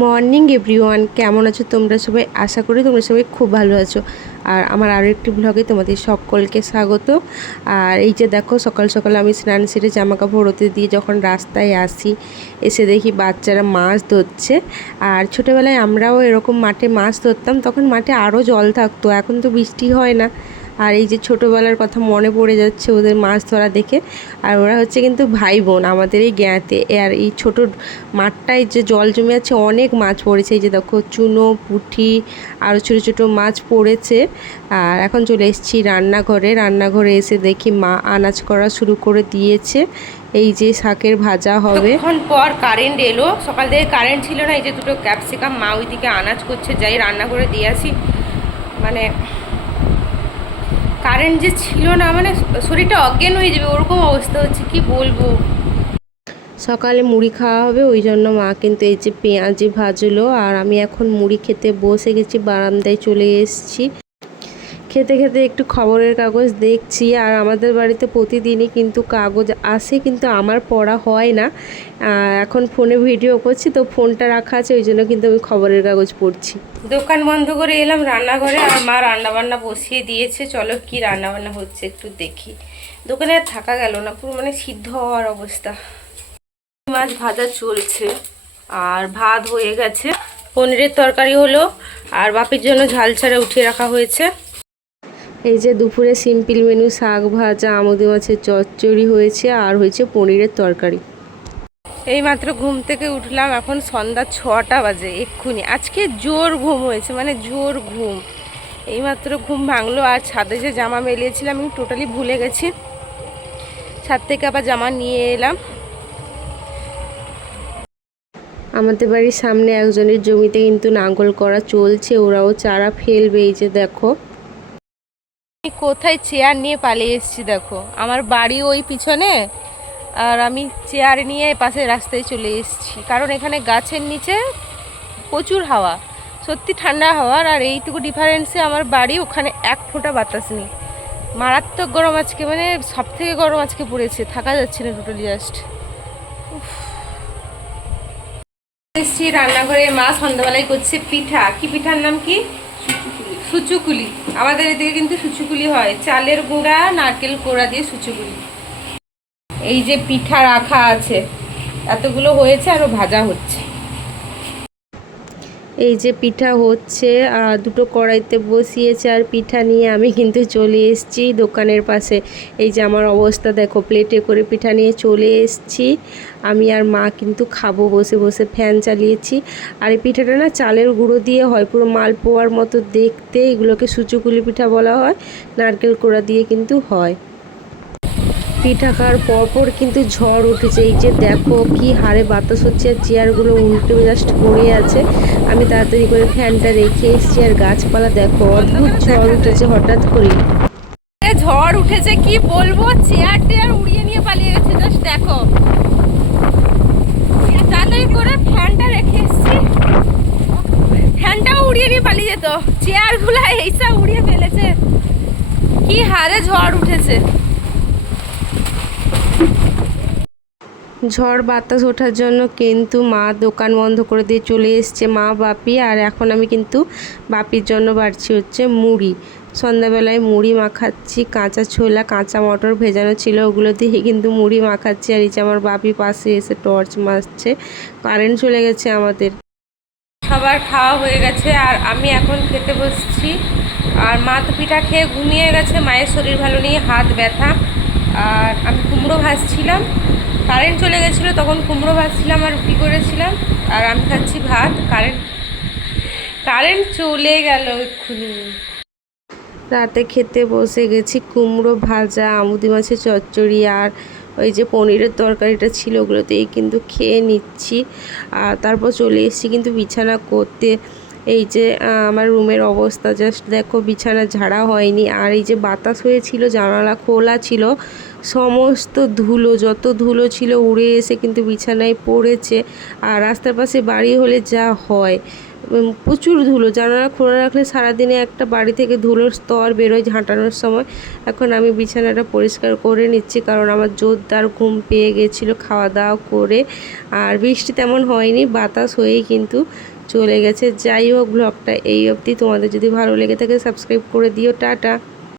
Morning, everyone. কেমন আছো তোমরা সবাই? আশা করি তোমরা সবাই খুব ভালো আছো। আর আমার আরও একটি ব্লগে তোমাদের সকলকে স্বাগত। আর এই যে দেখো, সকাল সকাল আমি স্নান সেরে জামা কাপড় হতে দিয়ে যখন রাস্তায় আসি, এসে দেখি বাচ্চারা মাছ ধরছে। আর ছোটোবেলায় আমরাও এরকম মাঠে মাছ ধরতাম, তখন মাঠে আরও জল থাকতো। এখন তো বৃষ্টি হয় না। আর এই যে ছোটোবেলার কথা মনে পড়ে যাচ্ছে ওদের মাছ ধরা দেখে। আর ওরা হচ্ছে কিন্তু ভাই বোন আমাদের এই গ্যাঁতে। আর এই ছোট মাঠটায় যে জল জমে আছে, অনেক মাছ পড়েছে। এই যে দেখো, চুনো পুঁটি আরও ছোটো ছোটো মাছ পড়েছে। আর এখন চলে এসেছি রান্নাঘরে। রান্নাঘরে এসে দেখি মা আনাজ করা শুরু করে দিয়েছে। এই যে শাকের ভাজা হবে। এখন পর কারেন্ট এলো। সকাল থেকে কারেন্ট ছিল না। এই যে দুটো ক্যাপসিকাম মা ওইদিকে আনাজ করছে। যাই রান্না করে দিয়ে আসি। মানে কারেন্ট যে ছিল না মানে শরীরটা অজ্ঞান হয়ে যাবে, ওরকম অবস্থা হচ্ছে, কি বলব? সকালে মুড়ি খাওয়া হবে, ওই জন্য মা কিন্তু এই যে পেঁয়াজি ভাজলো, আর আমি এখন মুড়ি খেতে বসে গেছি, বারান্দায় চলে এসেছি। খেতে খেতে একটু খবরের কাগজ দেখছি আর আমাদের বাড়িতে প্রতিদিনই কিন্তু কাগজ আসে, কিন্তু আমার পড়া হয় না। এখন ফোনে ভিডিও করছি, তো ফোনটা রাখা আছে, ওই জন্য কিন্তু আমি খবরের কাগজ পড়ছি। দোকান বন্ধ করে এলাম রান্নাঘরে, আর মা রান্নাবান্না বসিয়ে দিয়েছে। চলো কি রান্নাবান্না হচ্ছে একটু দেখি। দোকানে আর থাকা গেল না, পুরো মানে সিদ্ধ হওয়ার অবস্থা। মাছ ভাজা চলছে, আর ভাত হয়ে গেছে। পনিরের তরকারি হলো, আর বাপির জন্য ঝাল ছাড়া উঠিয়ে রাখা হয়েছে। এই যে দুপুরে সিম্পল মেনু শাক ভাজা আমুদি মাছের চচ্চড়ি হয়েছে আর হয়েছে পনিরের তরকারি। এই মাত্র ঘুম থেকে উঠলাম এখন সন্ধ্যা ছটা বাজে এক্ষুনি। আজকে জোর ঘুম হয়েছে মানে জোর ঘুম। এইমাত্র ঘুম ভাঙলো আর ছাদে যে জামা মেলিয়েছিলাম আমি টোটালি ভুলে গেছি। ছাদ থেকে আবার জামা নিয়ে এলাম। আমাদের বাড়ির সামনে একজনের জমিতে কিন্তু নাঙ্গল করা চলছে ওরাও চারা ফেলবে এই যে দেখো। আমি কোথায় চেয়ার নিয়ে পালিয়ে এসেছি দেখো। আমার বাড়ি ওই পিছনে, আর আমি চেয়ার নিয়ে পাশের রাস্তায় চলে এসেছি। কারণ এখানে গাছের নিচে প্রচুর হাওয়া। সত্যি ঠান্ডা হাওয়ার, আর এইটুকু ডিফারেন্সে আমার বাড়ি, ওখানে এক ফোঁটা বাতাস নেই। মারাত্মক গরম আজকে মানে সব থেকে গরম আজকে পড়েছে। থাকা যাচ্ছে না টোটালি জাস্ট এসছি রান্নাঘরে, মা সন্ধ্যাবেলায় করছে পিঠা। কি পিঠার নাম কি? সুচুকুলি। আমাদের এদিকে কিন্তু সুচুকুলি হয়। চালের গুঁড়া, নারকেল কোড়া দিয়ে সুচুকুলি। এই যে পিঠা রাখা আছে, এতগুলো হয়েছে আরও ভাজা হচ্ছে। এই যে পিঠা হচ্ছে আর দুটো কড়াইতে বসিয়েছে আর পিঠা নিয়ে আমি কিন্তু চলে এসেছি দোকানের পাশে। এই যে আমার অবস্থা, দেখো প্লেটে করে পিঠা নিয়ে চলে এসেছি। আমি আর মা কিন্তু খাব বসে বসে ফ্যান চালিয়েছি। আর এই পিঠাটা না চালের গুঁড়ো দিয়ে হয়, পুরো মালপোয়ার মতো দেখতে, এগুলোকে সুচুকুলি পিঠা বলা হয়, নারকেল কোড়া দিয়ে কিন্তু হয়। পিঠা খাওয়ার পরপর কিন্তু ঝড় উঠেছে। এই যে দেখো কি হারে বাতাস হচ্ছে আর চেয়ারগুলো উল্টে জাস্ট পড়ে আছে। আমি তাড়াতাড়ি করে ফ্যানটা রেখে এসেছি আর গাছপালা দেখো, অদ্ভুত ঝড় উঠেছে হঠাৎ করে ঝড় উঠেছে কি বলব? চেয়ার টেয়ার উড়িয়ে নিয়ে পালিয়ে গেছে জাস্ট দেখো। তাড়াতাড়ি করে ফ্যানটা রেখে এসেছি। ফ্যানটাও উড়িয়ে নিয়ে পালিয়ে যেত। চেয়ারগুলো এইসব উড়িয়ে ফেলেছে। কি হারে ঝড় উঠেছে। ঝড় বাতাস ওঠার জন্য কিন্তু মা দোকান বন্ধ করে দিয়ে চলে এসছে মা, বাপি। আর এখন আমি কিন্তু বাপির জন্য বাড়ছি হচ্ছে মুড়ি। সন্ধ্যাবেলায় মুড়ি মাখাচ্ছি, কাঁচা ছোলা, কাঁচা মটর ভেজানো ছিল, ওগুলো দিয়ে কিন্তু মুড়ি মাখাচ্ছি। আর এই যে আমার বাপি পাশে এসে টর্চ মারছে, কারেন্ট চলে গেছে আমাদের। সবার খাওয়া হয়ে গেছে, আর আমি এখন খেতে বসছি। আর মা তো পিঠা খেয়ে ঘুমিয়ে গেছে, মায়ের শরীর ভালো নেই, হাত ব্যথা। আর আমি কুমড়ো ভাজছিলাম কারেন্ট চলে গেছিল, তখন কুমড়ো ভাজছিলাম আর রুটি করেছিলাম, আর আমি খাচ্ছি ভাত কারেন্ট কারেন্ট চলে গেল এক্ষুনি। রাতে খেতে বসে গেছি, কুমড়ো ভাজা, আমুদি মাছের চচ্চড়ি আর ওই যে পনিরের তরকারিটা ছিল ওগুলোতেই কিন্তু খেয়ে নিচ্ছি। আর তারপর চলে এসেছি কিন্তু বিছানা করতে। এই যে আমার রুমের অবস্থা জাস্ট দেখো বিছানা ঝাড়া হয়নি। আর এই যে বাতাস হয়েছিল, জানালা খোলা ছিল, সমস্ত ধুলো, যত ধুলো ছিল উড়ে এসে কিন্তু বিছানায় পড়েছে। আর রাস্তার পাশে বাড়ি হলে যা হয় প্রচুর ধুলো। জানালা খোলা রাখলে সারাদিনে একটা বাড়ি থেকে ধুলোর স্তর বেরোয় ঝাঁটানোর সময়। এখন আমি বিছানাটা পরিষ্কার করে নিচ্ছি, কারণ আমার জোরদার ঘুম পেয়ে গেছিল খাওয়া দাওয়া করে। আর বৃষ্টি তেমন হয়নি, বাতাস হয়েই কিন্তু চলে গেছে। যাই হোক ব্লগটা এই অবধি। তোমাদের যদি ভালো লেগে থাকে সাবস্ক্রাইব করে দিও। টাটা।